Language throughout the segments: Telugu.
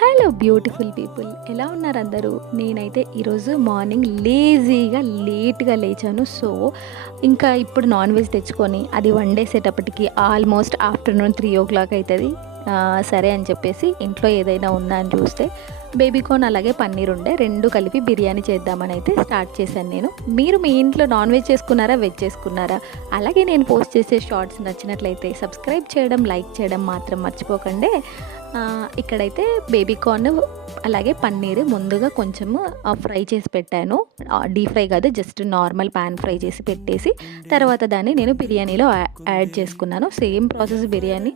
హలో బ్యూటిఫుల్ పీపుల్, ఎలా ఉన్నారు అందరూ? నేనైతే ఈరోజు మార్నింగ్ లేజీగా లేట్గా లేచాను. సో ఇంకా ఇప్పుడు నాన్ వెజ్ తెచ్చుకొని అది వండేసేటప్పటికి ఆల్మోస్ట్ ఆఫ్టర్నూన్ 3 o'clock అవుతుంది. సరే అని చెప్పేసి ఇంట్లో ఏదైనా ఉందా అని చూస్తే బేబీకార్న్ అలాగే పన్నీర్ ఉండే, రెండు కలిపి బిర్యానీ చేద్దామని అయితే స్టార్ట్ చేశాను నేను. మీరు మీ ఇంట్లో నాన్ వెజ్ చేసుకున్నారా, వెజ్ చేసుకున్నారా? అలాగే నేను పోస్ట్ చేసే షార్ట్స్ నచ్చినట్లయితే సబ్స్క్రైబ్ చేయడం, లైక్ చేయడం మాత్రం మర్చిపోకండి. ఇక్కడైతే బేబీకార్న్ అలాగే పన్నీర్ ముందుగా కొంచెము ఫ్రై చేసి పెట్టాను. డీప్ ఫ్రై కాదు, జస్ట్ నార్మల్ ప్యాన్ ఫ్రై చేసి పెట్టేసి తర్వాత దాన్ని నేను బిర్యానీలో యాడ్ చేసుకున్నాను. సేమ్ ప్రాసెస్ బిర్యానీ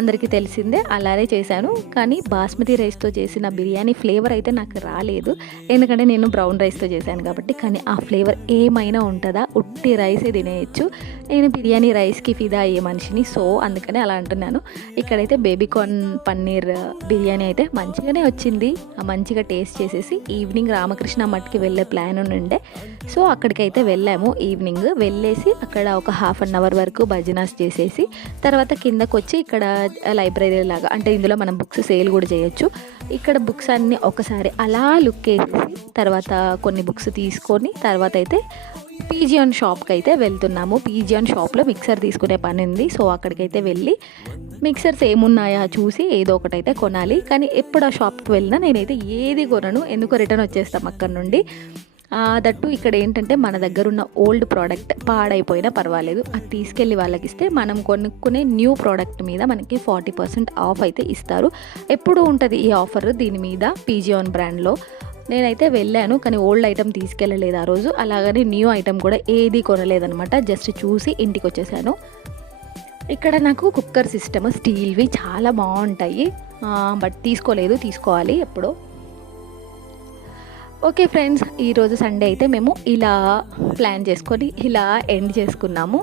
అందరికీ తెలిసిందే, అలానే చేశాను. కానీ బాస్మతి రైస్తో చేసిన బిర్యానీ ఫ్లేవర్ అయితే నాకు రాలేదు, ఎందుకంటే నేను బ్రౌన్ రైస్తో చేశాను కాబట్టి. కానీ ఆ ఫ్లేవర్ ఏమైనా ఉంటుందా? ఉట్టి రైసే తినేయచ్చు. నేను బిర్యానీ రైస్కి ఫిదా అయ్యే మనిషిని, సో అందుకనే అలా అంటున్నాను. ఇక్కడైతే బేబీకార్న్ పన్నీర్ బిర్యానీ అయితే మంచిగానే వచ్చింది. మంచిగా టేస్ట్ చేసేసి ఈవినింగ్ రామకృష్ణ మఠ్కి వెళ్ళే ప్లాన్ ఉండే, సో అక్కడికైతే వెళ్ళాము. ఈవినింగ్ వెళ్ళేసి అక్కడ ఒక 1/2 hour వరకు భజనాస్ చేసేసి తర్వాత కిందకు వచ్చి ఇక్కడ లైబ్రరీ లాగా, అంటే ఇందులో మనం బుక్స్ సేల్ కూడా చేయొచ్చు. ఇక్కడ బుక్స్ అన్నీ ఒకసారి అలా లుక్ వేసేసి తర్వాత కొన్ని బుక్స్ తీసుకొని తర్వాత అయితే పీజియాన్ షాప్కి అయితే వెళ్తున్నాము. పీజియాన్ షాప్లో మిక్సర్ తీసుకునే పని ఉంది, సో అక్కడికైతే వెళ్ళి మిక్సర్స్ ఏమున్నాయా చూసి ఏదో ఒకటైతే కొనాలి. కానీ ఎప్పుడు ఆ షాప్కి వెళ్ళినా నేనైతే ఏది కొనను, ఎందుకో రిటర్న్ వచ్చేస్తాం అక్కడ నుండి. దట్టు ఇక్కడ ఏంటంటే మన దగ్గర ఉన్న ఓల్డ్ ప్రోడక్ట్ పాడైపోయినా పర్వాలేదు, అది తీసుకెళ్ళి వాళ్ళకి ఇస్తే మనం కొనుక్కునే న్యూ ప్రోడక్ట్ మీద మనకి 40% ఆఫ్ అయితే ఇస్తారు. ఎప్పుడు ఉంటుంది ఈ ఆఫర్ దీని మీద పీజియాన్ బ్రాండ్లో. నేనైతే వెళ్ళాను కానీ ఓల్డ్ ఐటమ్ తీసుకెళ్ళలేదు ఆ రోజు, అలాగని న్యూ ఐటమ్ కూడా ఏది కొనలేదనమాట. జస్ట్ చూసి ఇంటికి వచ్చేసాను. ఇక్కడ నాకు కుక్కర్ సిస్టమ్ స్టీల్వి చాలా బాగుంటాయి, బట్ తీసుకోవాలి ఎప్పుడో. ఓకే ఫ్రెండ్స్, ఈరోజు సండే అయితే మేము ఇలా ప్లాన్ చేసుకొని ఇలా ఎండ్ చేసుకున్నాము.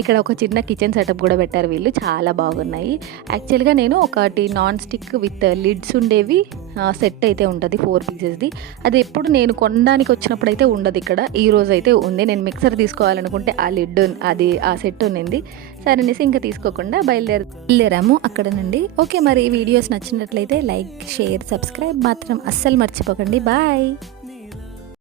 ఇక్కడ ఒక చిన్న కిచెన్ సెటప్ కూడా పెట్టారు వీళ్ళు, చాలా బాగున్నాయి. యాక్చువల్గా నేను ఒకటి నాన్ స్టిక్ విత్ లిడ్స్ ఉండేవి సెట్ అయితే ఉంటుంది 4 pieces. అది ఎప్పుడు నేను కొనడానికి వచ్చినప్పుడు అయితే ఉండదు, ఇక్కడ ఈరోజు అయితే ఉంది. నేను మిక్సర్ తీసుకోవాలనుకుంటే ఆ లిడ్ అది ఆ సెట్ ఉన్నింది, సరే అనేసి ఇంకా తీసుకోకుండా బయలుదేరాము అక్కడ నుండి. ఓకే, మరి ఈ వీడియోస్ నచ్చినట్లయితే లైక్, షేర్, సబ్స్క్రైబ్ మాత్రం అస్సలు మర్చిపోకండి. బాయ్.